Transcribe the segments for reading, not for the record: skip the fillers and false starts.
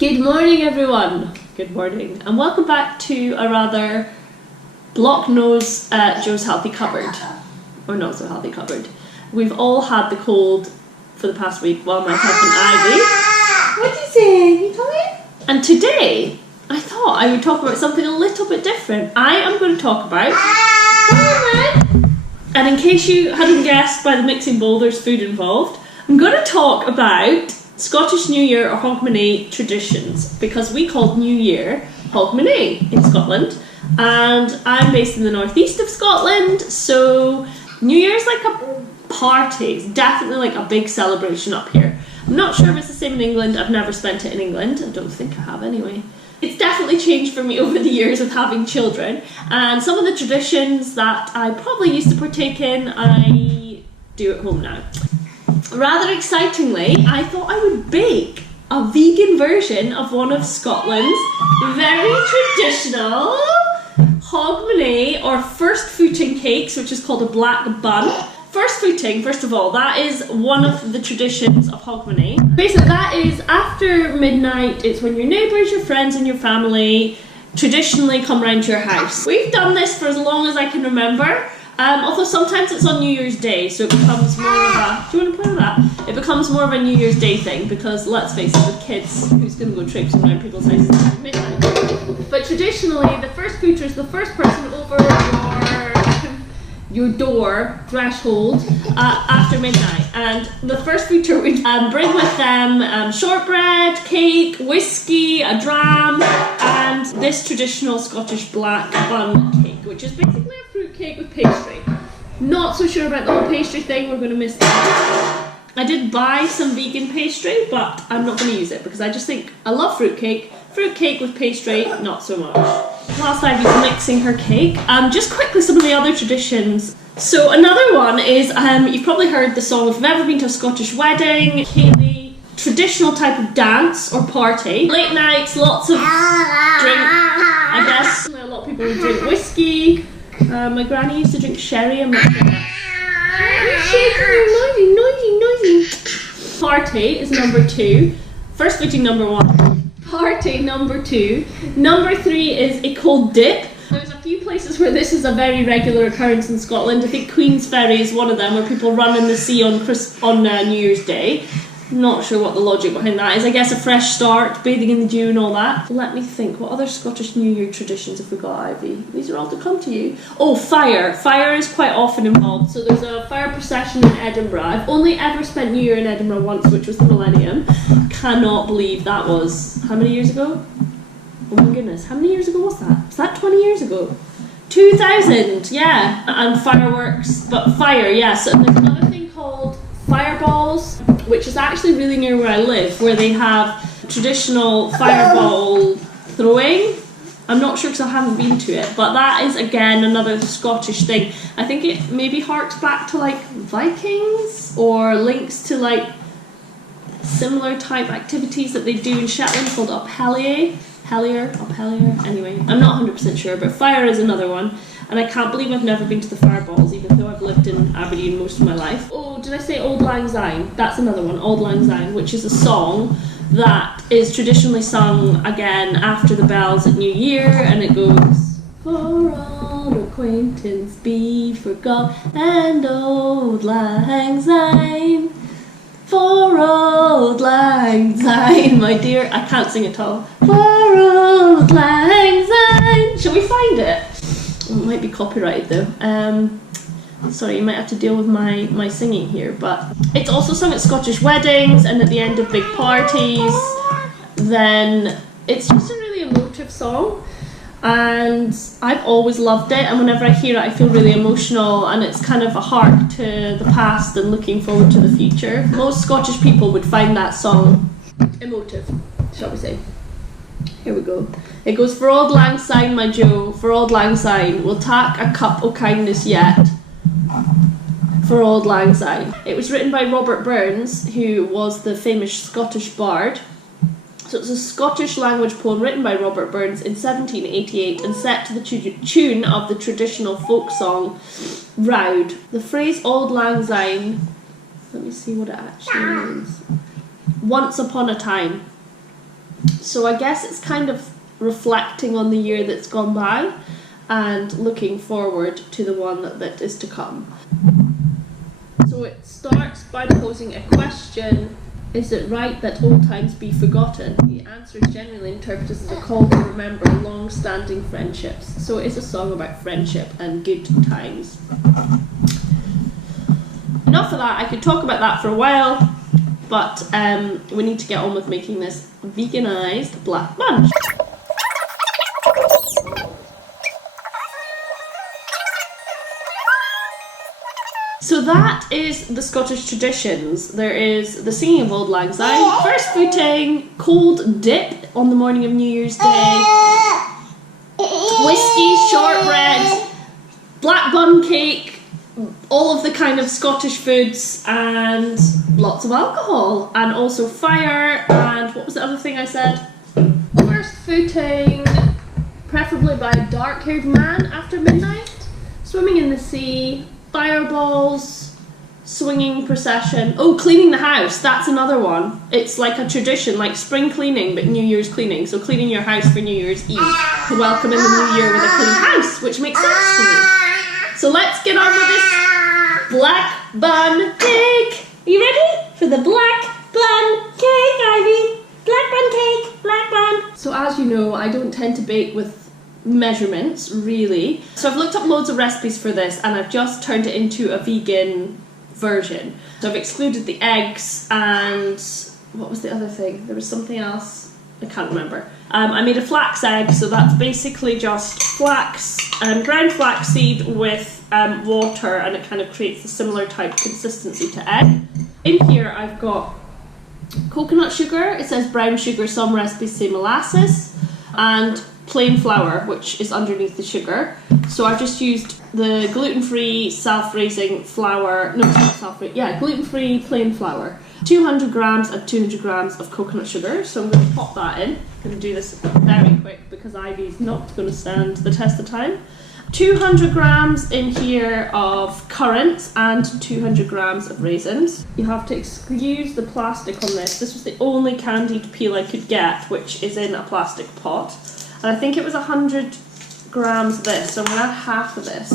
Good morning, everyone. Good morning, and welcome back to a rather block-nose Joe's Healthy Cupboard, or not so healthy cupboard. We've all had the cold for the past week, well, myself and Ivy. What did you say? You coming? And today, I thought I would talk about something a little bit different. I am going to talk about, and in case you hadn't guessed by the mixing bowl, there's food involved. I'm going to talk about Scottish New Year or HOGMANay traditions, because we called New Year HOGMANay in Scotland, and I'm based in the northeast of Scotland, so New Year is like a party. It's definitely like a big celebration up here. I'm not sure if it's the same in England. I've never spent it in England. I don't think I have anyway. It's definitely changed for me over the years of having children, and some of the traditions that I probably used to partake in, I do at home now. Rather excitingly, I thought I would bake a vegan version of one of Scotland's very traditional HOGMANay or first footing cakes, which is called a black bun. First footing, first of all, that is one of the traditions of HOGMANay. Basically, that is after midnight. It's when your neighbours, your friends and your family traditionally come round to your house. We've done this for as long as I can remember. Although sometimes it's on New Year's Day, so it becomes more of a... Do you want to play with that? It becomes more of a New Year's Day thing, because let's face it, with kids, who's going to go traipsing around people's houses at midnight? But traditionally, the first footer is the first person over your door threshold after midnight, and the first footer would bring with them shortbread, cake, whiskey, a dram, and this traditional Scottish black bun cake, which is basically a fruit cake with pastry. Not so sure about the whole pastry thing, we're going to miss that. I did buy some vegan pastry, but I'm not going to use it because I just think I love fruit cake with pastry, not so much. Whilst Ivy's mixing her cake, just quickly some of the other traditions. So another one is, you've probably heard the song, if you've ever been to a Scottish wedding, Hayley, traditional type of dance or party. Late nights, lots of drink, I guess. A lot of people would drink whiskey. My granny used to drink sherry, I'm not sure noisy. Party is number 2. First footing number 1. Party number 2. Number 3 is a cold dip. There's a few places where this is a very regular occurrence in Scotland. I think Queensferry is one of them, where people run in the sea on New Year's Day. Not sure what the logic behind that is. I guess a fresh start, bathing in the dew and all that. Let me think, what other Scottish New Year traditions have we got, Ivy? These are all to come to you. Oh, fire. Fire is quite often involved. So there's a fire procession in Edinburgh. I've only ever spent New Year in Edinburgh once, which was the millennium. Cannot believe that was, how many years ago? Oh my goodness, how many years ago was that? Was that 20 years ago? 2000, yeah. And fireworks, but fire, yes. And there's another thing called fireballs, which is actually really near where I live, where they have traditional fireball throwing. I'm not sure because I haven't been to it, but that is again another Scottish thing. I think it maybe harks back to like Vikings or links to like similar type activities that they do in Shetland called Uphellier. Anyway, I'm not 100% sure, but fire is another one, and I can't believe I've never been to the fireballs, even though I've lived in Aberdeen most of my life. Oh, did I say Auld Lang Syne? That's another one, Auld Lang Syne, which is a song that is traditionally sung again after the bells at New Year, and it goes, for all acquaintance be forgot, and Auld Lang Syne. For Auld Lang Syne, my dear. I can't sing at all. For Auld Lang Syne. Shall we find it? Oh, it might be copyrighted though. Sorry, you might have to deal with my singing here. But it's also sung at Scottish weddings and at the end of big parties. Then it's just a really emotive song. And I've always loved it, and whenever I hear it I feel really emotional, and it's kind of a hark to the past and looking forward to the future. Most Scottish people would find that song emotive, shall we say. Here we go. It goes, for Auld Lang Syne, my Joe, for Auld Lang Syne, we'll tak a cup o' kindness yet. For Auld Lang Syne. It was written by Robert Burns, who was the famous Scottish bard. So it's a Scottish language poem written by Robert Burns in 1788 and set to the tune of the traditional folk song Roud. The phrase Auld Lang Syne, let me see what it actually means. Once upon a time. So I guess it's kind of reflecting on the year that's gone by and looking forward to the one that is to come. So it starts by posing a question: is it right that old times be forgotten? The answer is generally interpreted as a call to remember long-standing friendships. So it is a song about friendship and good times. Enough of that. I could talk about that for a while, but we need to get on with making this veganized black bun. So that is the Scottish traditions. There is the singing of Auld Lang Syne, first footing, cold dip on the morning of New Year's Day, whiskey, shortbread, black bun cake, all of the kind of Scottish foods, and lots of alcohol, and also fire, and what was the other thing I said? First footing, preferably by a dark-haired man after midnight, swimming in the sea, fireballs, swinging procession. Oh, cleaning the house, that's another one. It's like a tradition, like spring cleaning, but New Year's cleaning. So cleaning your house for New Year's Eve to welcome in the new year with a clean house, which makes sense to me. So let's get on with this black bun cake. Are you ready for the black bun cake, Ivy? Black bun cake, black bun. So as you know, I don't tend to bake with measurements, really. So I've looked up loads of recipes for this and I've just turned it into a vegan version. So I've excluded the eggs and what was the other thing? There was something else, I can't remember. I made a flax egg, so that's basically just flax, ground flaxseed with water, and it kind of creates a similar type consistency to egg. In here I've got coconut sugar, it says brown sugar, some recipes say molasses, and plain flour, which is underneath the sugar. So I've just used the gluten-free self-raising flour, no, it's not self-raising, yeah, gluten-free plain flour. 200 grams and 200 grams of coconut sugar, so I'm going to pop that in. I'm going to do this very quick because Ivy's not going to stand the test of time. 200 grams in here of currants and 200 grams of raisins. You have to excuse the plastic on this. This was the only candied peel I could get, which is in a plastic pot. And I think it was 100 grams of this, so I'm going to add half of this.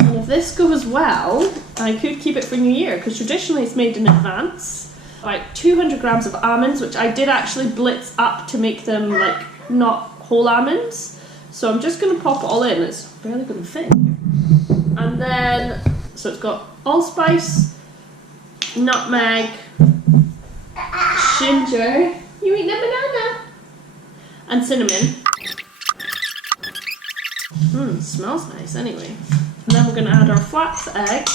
And if this goes well, I could keep it for New Year, because traditionally it's made in advance. Like 200 grams of almonds, which I did actually blitz up to make them like not whole almonds. So I'm just going to pop it all in. It's barely going to fit. And then, so it's got allspice, nutmeg, ginger. You eating a banana? And cinnamon. Smells nice anyway. And then we're going to add our flax egg,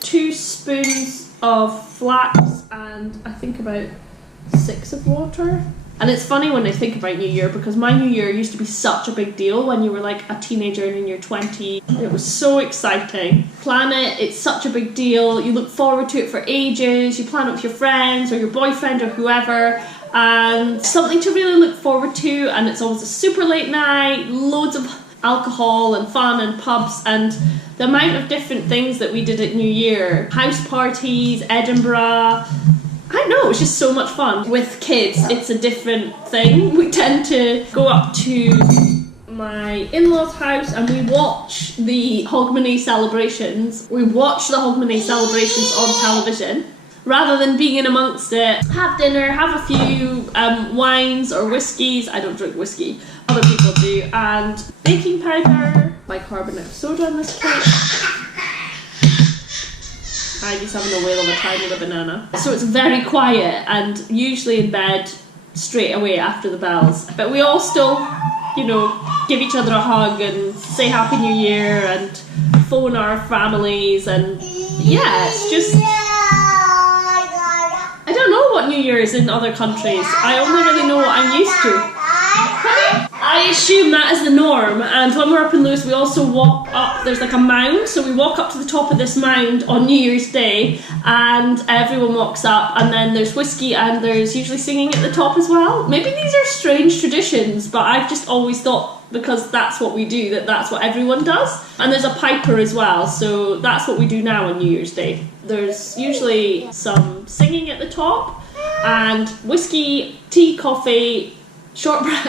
2 spoons of flax, and I think about 6 of water. And it's funny when I think about New Year, because my New Year used to be such a big deal when you were like a teenager and in your 20s. It was so exciting. Plan it, it's such a big deal. You look forward to it for ages. You plan it with your friends or your boyfriend or whoever. And something to really look forward to, and it's always a super late night, loads of alcohol and fun and pubs, and the amount of different things that we did at New Year. House parties, Edinburgh. I don't know, it's just so much fun. With kids, it's a different thing. We tend to go up to my in-laws' house and we watch the HOGMANay celebrations. We watch the HOGMANay celebrations on television, rather than being in amongst it. Have dinner, have a few wines or whiskies. I don't drink whiskey, other people do. And baking powder, bicarbonate of soda in this case. Ivy's having a whale of a time with a banana. So it's very quiet and usually in bed straight away after the bells. But we all still, you know, give each other a hug and say Happy New Year and phone our families, and yeah, it's just... I don't know what New Year is in other countries. I only really know what I'm used to. I assume that is the norm, and when we're up in Lewis we also walk up, there's like a mound, so we walk up to the top of this mound on New Year's Day and everyone walks up, and then there's whiskey and there's usually singing at the top as well. Maybe these are strange traditions, but I've just always thought, because that's what we do, that's what everyone does. And there's a piper as well, so that's what we do now on New Year's Day. There's usually some singing at the top, and whiskey, tea, coffee, shortbread,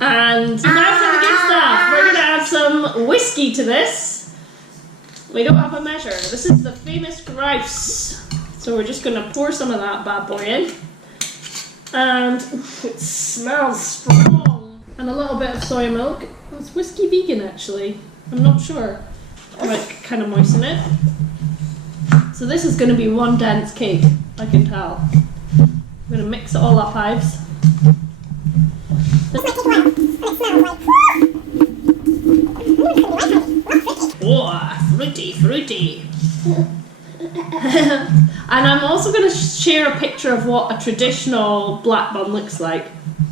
and now for the good stuff. We're going to add some whiskey to this. We don't have a measure. This is the famous grouse. So we're just going to pour some of that bad boy in. And it smells strong. And a little bit of soy milk. It's whiskey vegan actually. I'm not sure. I might kind of moisten it. So this is going to be one dense cake, I can tell. I'm going to mix it all up, Ives. Oh, fruity, fruity. And I'm also going to share a picture of what a traditional black bun looks like.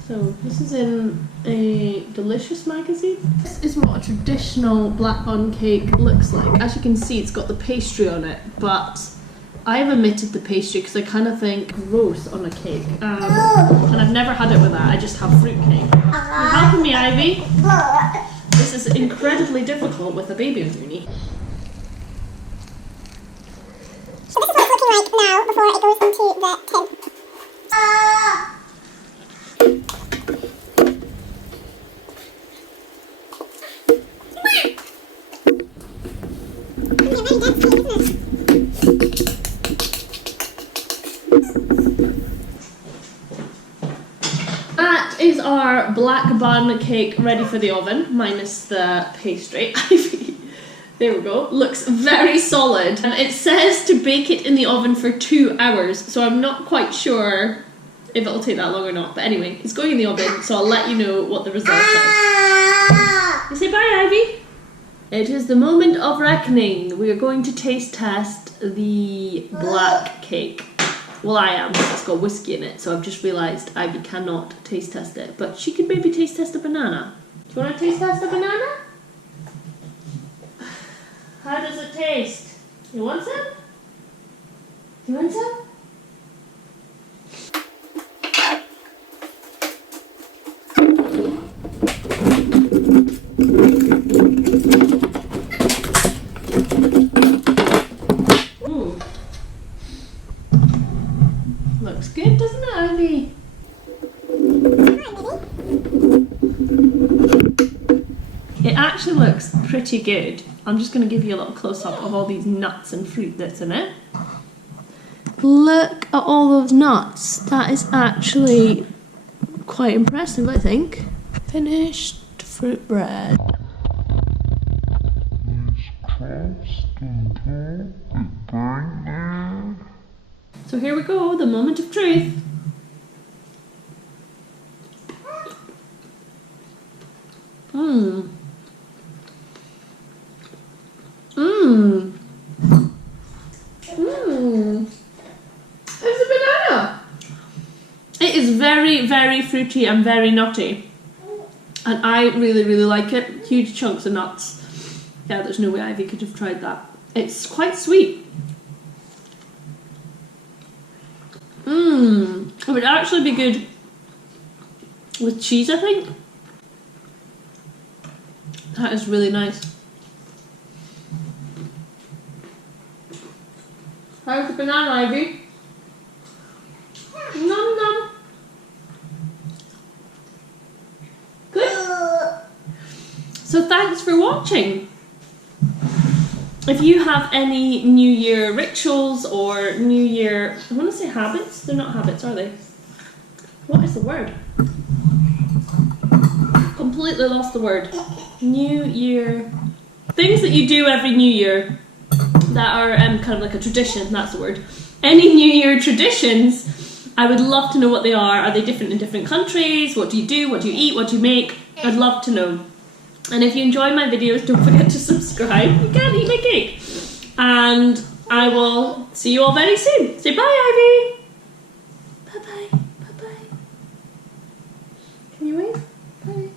So this is in a Delicious magazine. This is what a traditional black bun cake looks like. As you can see, it's got the pastry on it, but I've omitted the pastry because I kind of think gross on a cake. And I've never had it with that. I just have fruit cake. You're helping me, Ivy? This is incredibly difficult with a baby on your knee. So this is what it's looking like now before it goes into the tin. That is our black bun cake ready for the oven, minus the pastry. There we go. Looks very solid. And it says to bake it in the oven for 2 hours, so I'm not quite sure if it'll take that long or not. But anyway, it's going in the oven, so I'll let you know what the result is. You say bye, Ivy. It is the moment of reckoning. We are going to taste test the black cake. Well, I am, because it's got whiskey in it, so I've just realised Ivy cannot taste test it. But she could maybe taste test a banana. Do you want to taste test a banana? How does it taste? You want some? You want some? Ooh. Looks good, doesn't it, Ivy? It actually looks pretty good. I'm just going to give you a little close-up of all these nuts and fruit that's in it. Look at all those nuts. That is actually quite impressive, I think. Finished fruit bread. So here we go, the moment of truth. Mmm. Mmm. Mmm. It's a banana. It is very, very fruity and very nutty. And I really, really like it. Huge chunks of nuts. Yeah, there's no way Ivy could have tried that. It's quite sweet. Mmm. It would actually be good with cheese, I think. That is really nice. How's the banana, Ivy? Nom nom. Good. So thanks for watching. If you have any New Year rituals or New Year, I want to say habits. They're not habits, are they? What is the word? Completely lost the word. New Year. Things that you do every New Year that are kind of like a tradition, that's the word. Any New Year traditions, I would love to know what they are. Are they different in different countries? What do you do? What do you eat? What do you make? I'd love to know. And if you enjoy my videos, don't forget to subscribe. You can't eat my cake. And I will see you all very soon. Say bye, Ivy. Bye-bye. Bye-bye. Can you wave? Bye.